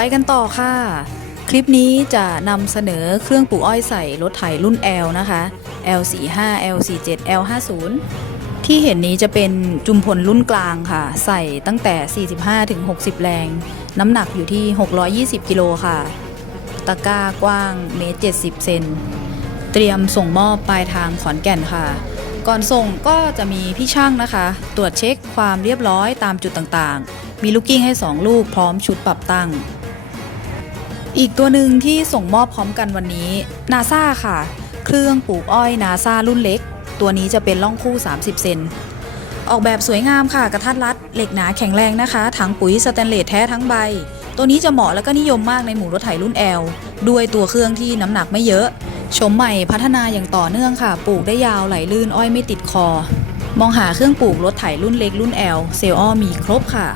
ไปกันต่อค่ะ คลิปนี้จะนำเสนอเครื่องปลูกอ้อยใส่รถไถรุ่น L นะคะ L45 L47 L50 ที่เห็นนี้จะเป็นจุมพลรุ่นกลางค่ะ ใส่ตั้งแต่ 45 ถึง 60 แรง น้ำหนักอยู่ที่ 620 กิโลค่ะ ตะกร้ากว้างเมตร 70 เซน เตรียมส่งมอบปลายทางขอนแก่นค่ะ ก่อนส่งก็จะมีพี่ช่างนะคะ ตรวจเช็คความเรียบร้อยตามจุดต่างๆ มีลูกกิ้งให้ 2 ลูกพร้อมชุดปรับตั้ง อีกตัวหนึ่งที่ส่งมอบพร้อมกันวันนี้นาซาค่ะ เครื่องปลูกอ้อยนาซารุ่นเล็ก ตัวนี้จะเป็นล่องคู่ 30 เซนออกแบบสวยงามค่ะกระทัดรัด เหล็กหนาแข็งแรงนะคะ ถังปุ๋ยสแตนเลสแท้ทั้งใบ ตัวนี้จะเหมาะแล้วก็นิยมมากในหมู่รถไถรุ่น L ด้วยตัวเครื่องที่น้ำหนักไม่เยอะ ชมใหม่พัฒนาอย่างต่อเนื่องค่ะ ปลูกได้ยาวไหลลื่นอ้อยไม่ติดคอ มองหาเครื่องปลูกรถไถรุ่นเล็กรุ่น L เซลอ้อมีครบค่ะ